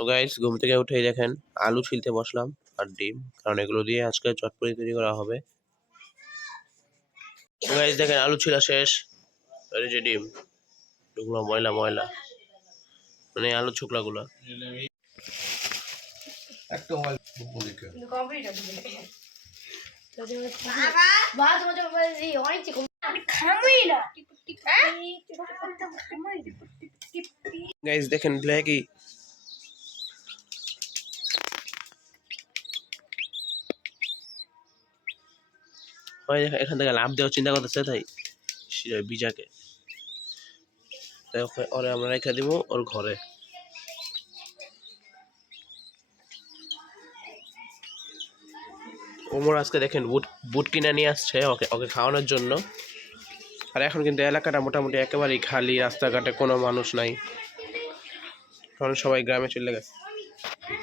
তো গাইস ঘুম থেকে উঠেই দেখেন আলু ছিলতে বসলাম আর ডিম, কারণ এগুলো দিয়ে আজকে চটপটি তৈরি করা হবে। তো গাইস দেখেন আলু ছিলা শেষ, আর এই যে ডিম, এগুলো ময়লা ময়লা, মানে আলু ছোকলা গুলা। একটা মোবাইল গাইস দেখেন ব্ল্যাকি এখান থেকে লাভ দেওয়ার চিন্তা করতেছে, তাই বিজাকে ওরে আমরা রেখে দিব ওর ঘরে। ওমর আজকে দেখেন বুট বুট কিনে নিয়ে আসছে ওকে ওকে খাওয়ানোর জন্য। আর এখন কিন্তু এলাকাটা মোটামুটি একেবারেই খালি, রাস্তাঘাটে কোনো মানুষ নাই, কারণ সবাই গ্রামে চলে গেছে।